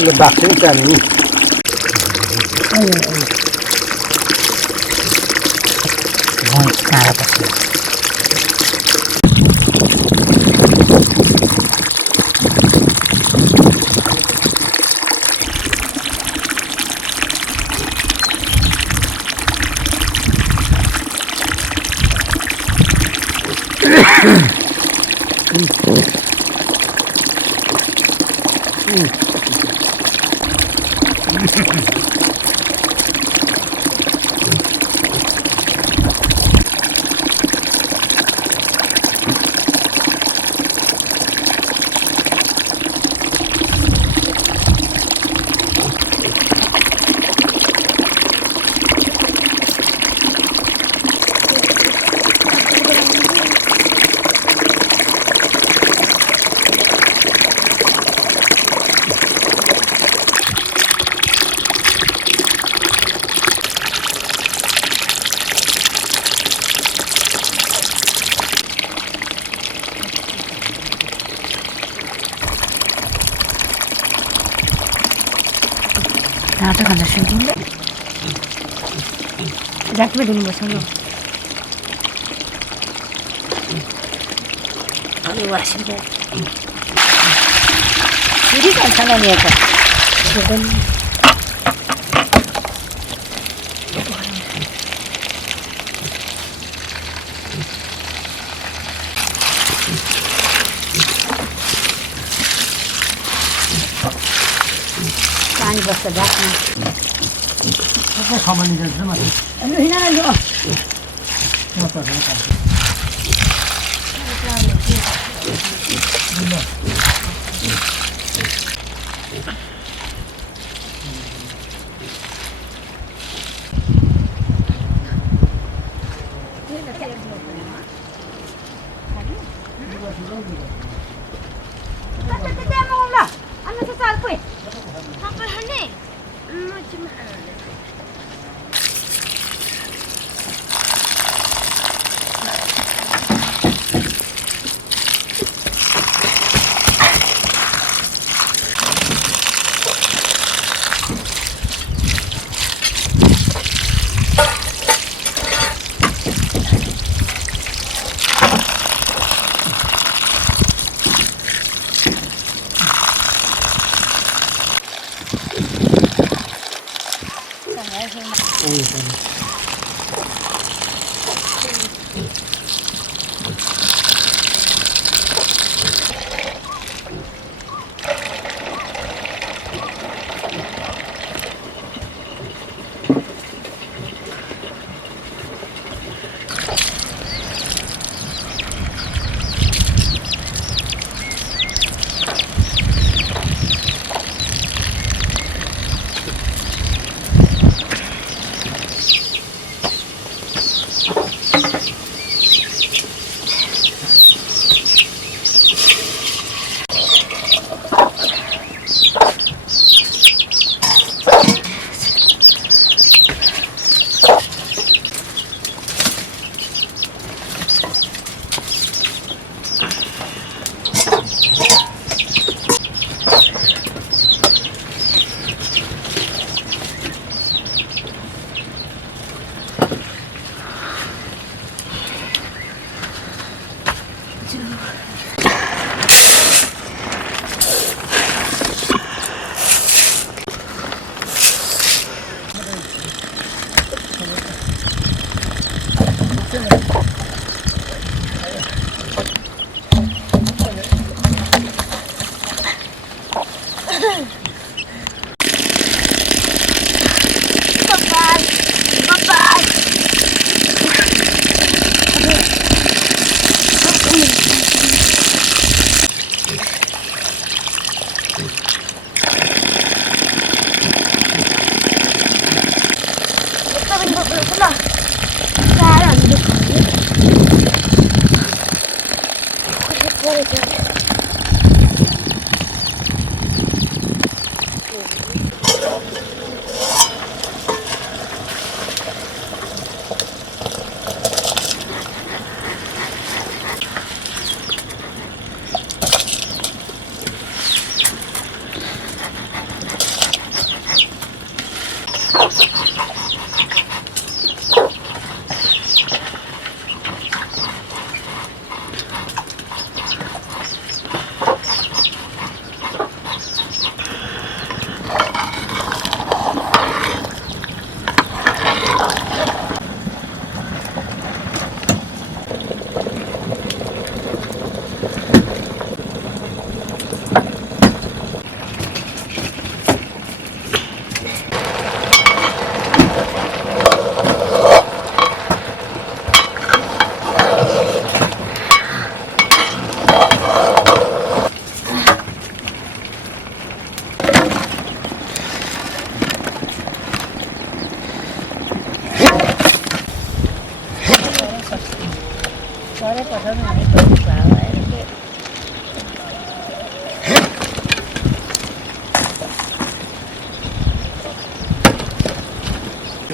Bakın kendini. 나도 가나 신긴데? 약집에 두는 거 설로. 아니 와 신기해. 우리가 상관이었다. 저건 많이 벌써 났구나. 가만히 있으면 아니 희나는 줘. 좋았다 좋았다.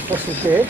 Posisi.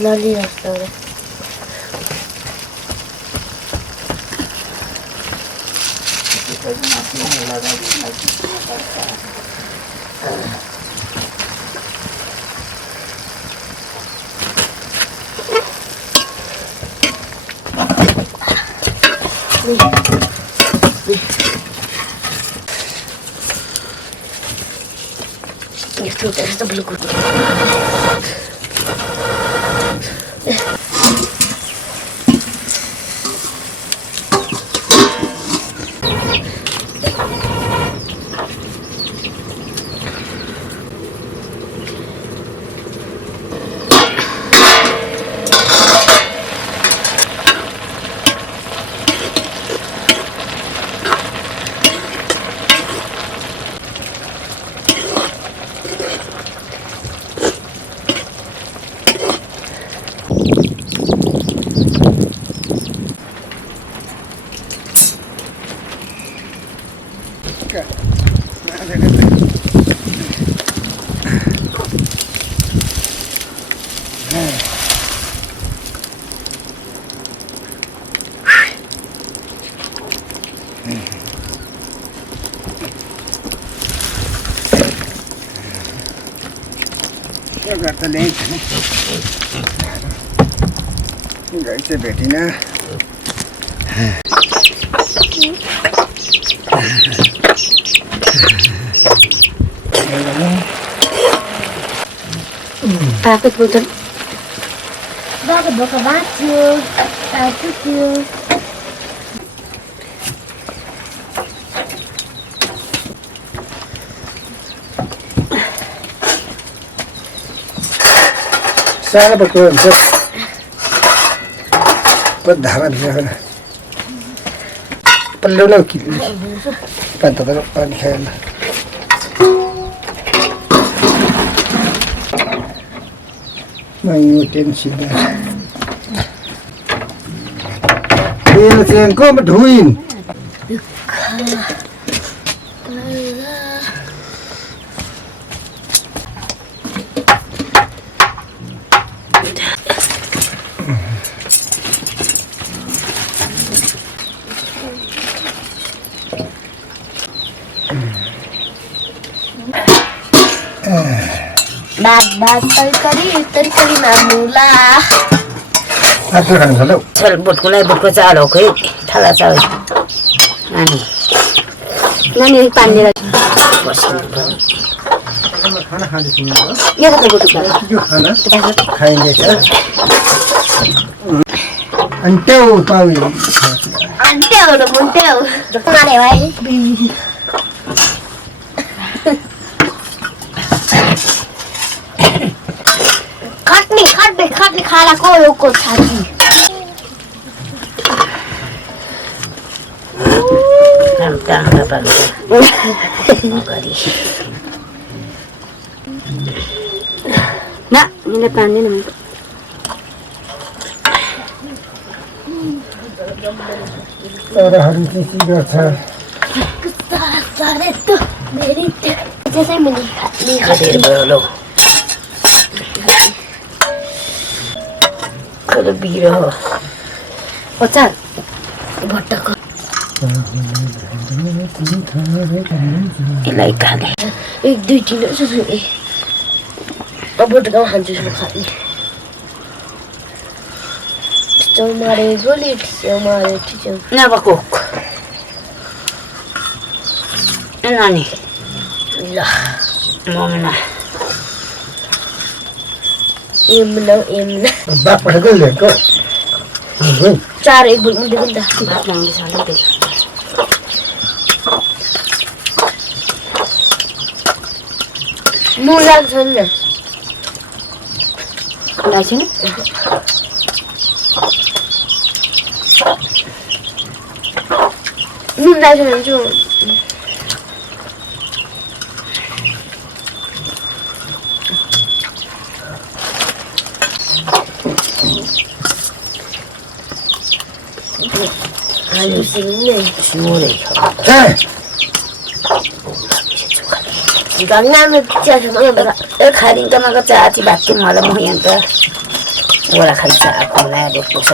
Loli restaurant. Esto está bloqueado. गर्दा ल्याइन्छ नि गाई चाहिँ भेटिनँ Bakit bukan? Bakit bukan baju? Baju tu. सानो पक्को हुन्छ धामा पल्लो न पानी त पानी खाएन मैं टेंशन में तेल से को ढूइन भात तरकारीमा मुला आजु खानु छ लौ चल बोटकोलाई बोटको चाड हो खोइ थाला चाड नानी नानी पानी लिएर खाना खाँदै थियौ यो कता बोटु यो खाना खाइँदैछ अनि त्यो पाउ अन्ट्याउ र मुन्ट्याउ माने भाइ खट्ने खालाको योको छाती टाढा पाल्नु गरी ना मैले पान्दैन म चराहरू के गर्छ सारे त मेरी त्यसै मैले धेरै भयो लौ कहिले बिरो हो पचार भट्टको यसलाई खाने 1 2 3 ए अब भट्टको खान्छु म खाने चौमारे गोली चौमारे ठिचौ नबको नानी ल ममना एमना बाप पठाएको ल्याएको 4 1 बोल मुन्टे पनि त भात माग्दै छ होला त्यही नुन लाग्छ नि लाग्छ नि नुन लाग्छ भने चाहिँ आलु सिङ्गै सिमोले गङ्गामा चिया छ मलाई ए खादिन्छ मको चाची भात के मलाई म यहाँ त ओला खाइन्छ आको नयाँ देखको छ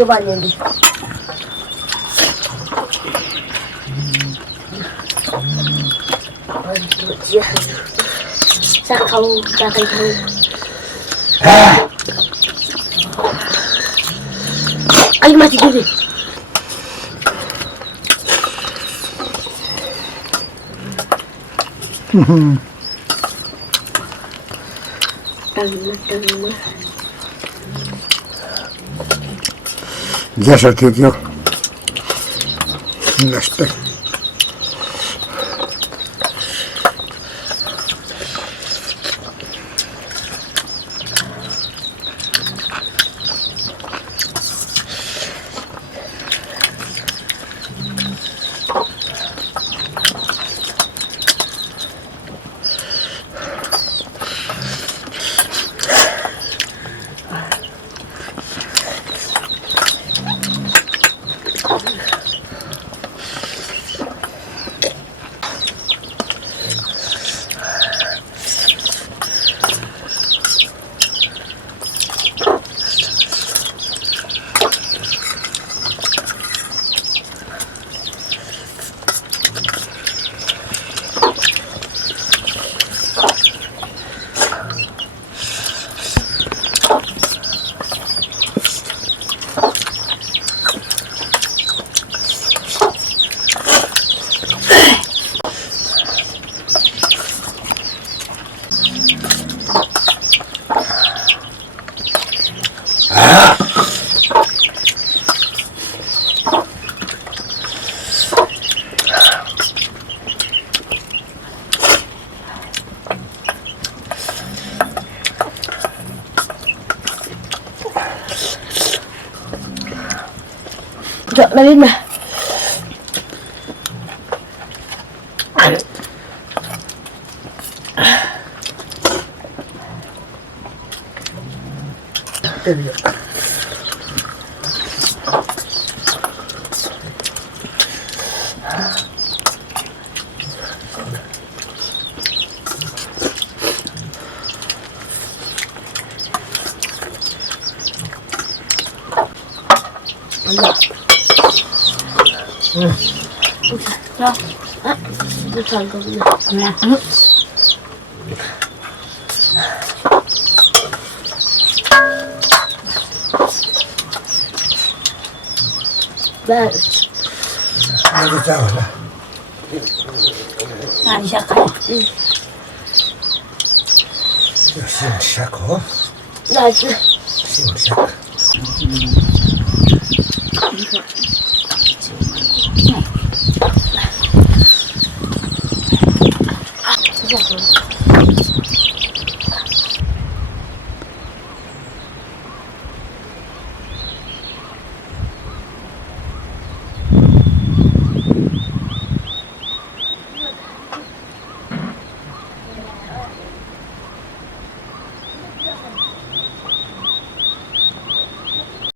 के बाल्ने साग खाऊ चाकै खाऊ अलिक माथि दिदी ग्यासहरू थियो त्यो जस्तै Marina. 자, 못한 거구나. 그냥. 맛있어. 나도 짜오라. 많이 시작하네. 시험 시작하고. 맛있어. 시험 시작.